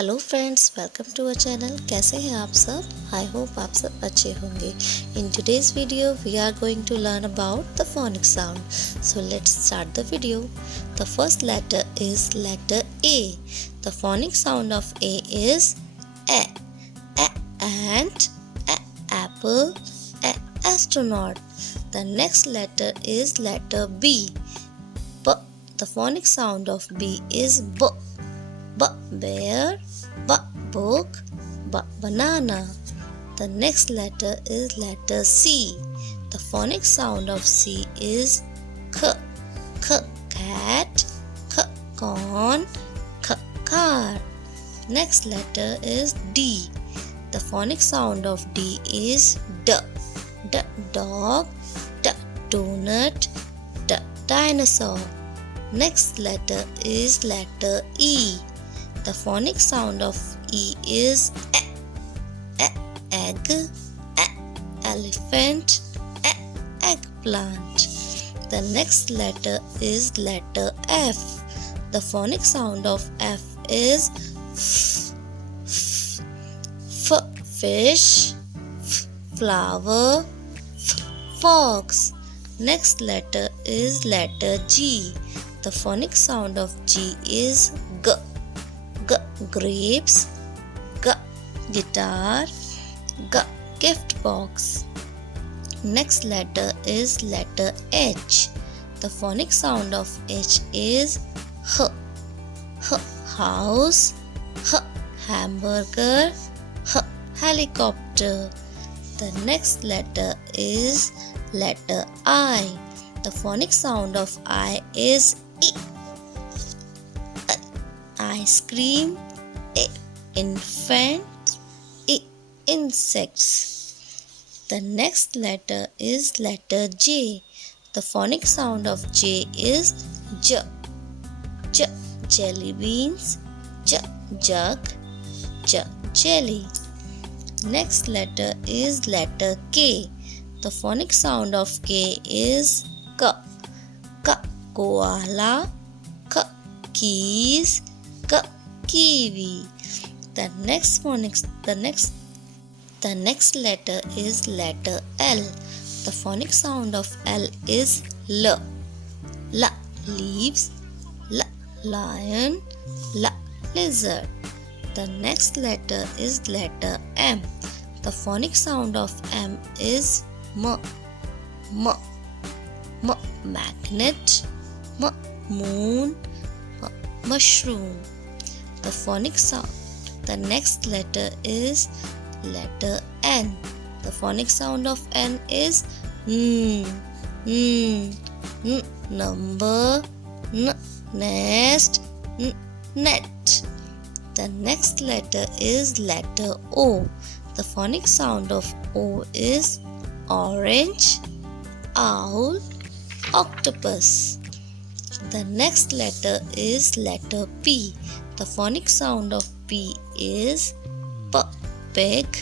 Hello friends, welcome to our channel. कैसे हैं आप सब? आई होप आप सब अच्छे होंगे। In today's video we are going to learn about the phonic sound. So let's start the video. The first letter is letter A. The phonic sound of A is A. A ant, A apple, A astronaut. The next letter is letter B. B. The phonic sound of B is B. B bear, B book, B banana. The next letter is letter C. The phonic sound of C is K. K cat, K corn, K car. Next letter is D. The phonic sound of D is D. D dog, D donut, D dinosaur. Next letter is letter E. The phonic sound of E is E. E egg, E elephant, E eggplant. The next letter is letter F. The phonic sound of F is F. F, F fish, F flower, F fox. Next letter is letter G. The phonic sound of G is G. G grapes, G guitar, G gift box. Next letter is letter H. The phonic sound of H is H. H house, H hamburger, H helicopter. The next letter is letter I. The phonic sound of I is I. Ice cream, I infant, I insects. The next letter is letter J. The phonic sound of J is J. J jelly beans, J jug, J jelly. Next letter is letter K. The phonic sound of K is K. K koala, K keys, K kiwi. The next letter is letter L. The phonic sound of L is L. L leaves, L lion, L lizard. The next letter is letter M. The phonic sound of M is M. M. M magnet, M moon, M mushroom. The phonic sound. The next letter is letter N. The phonic sound of N is N. N. N number, N nest, N net. The next letter is letter O. The phonic sound of O is orange, owl, octopus. The next letter is letter P. The phonic sound of P is P pig,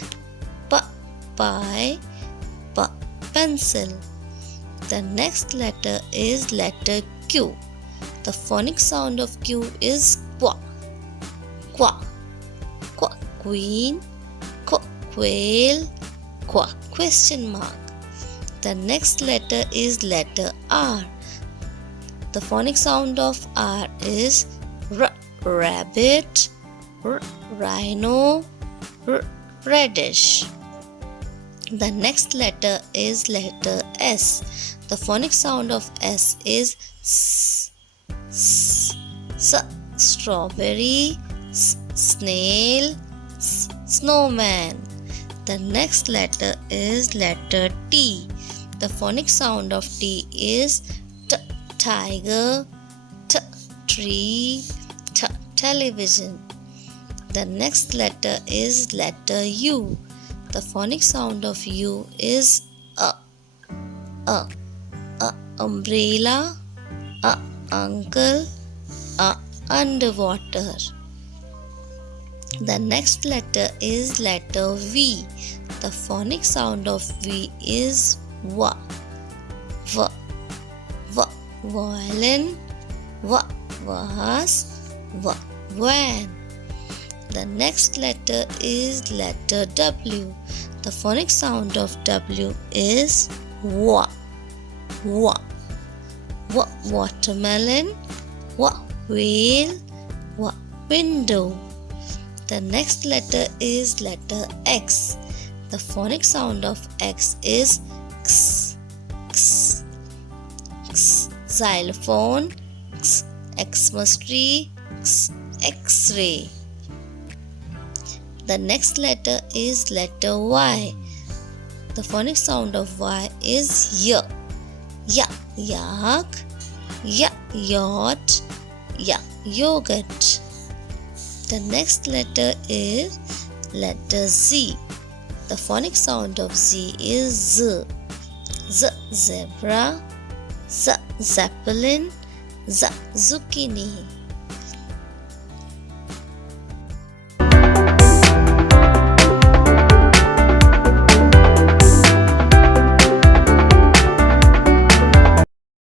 P pie, P pencil. The next letter is letter Q. The phonic sound of Q is Qua. Qua, Qua queen, Qua quail, Qua question mark. The next letter is letter R. The phonic sound of R is R rabbit, R rhino, R radish. The next letter is letter S. The phonic sound of S is S. S, S strawberry, S snail, S snowman. The next letter is letter T. The phonic sound of T is T tiger, T tree, T television. The next letter is letter U. The phonic sound of U is A. Umbrella, A uncle, A underwater. The next letter is letter V. The phonic sound of V is V. V. V violin, V vase, V van. The next letter is letter W. The phonic sound of W is wa. Wa. Wa watermelon. Wa whale. Wa window. The next letter is letter X. The phonic sound of X is x. X. X. Xylophone. X. Xmas tree. X. X-ray. The next letter is letter Y. The phonic sound of Y is y. Y. Yak. Y. Yacht. Y. Yogurt. The next letter is letter Z. The phonic sound of Z is Z. Z. Zebra. Z. Zeppelin. Z. Zucchini.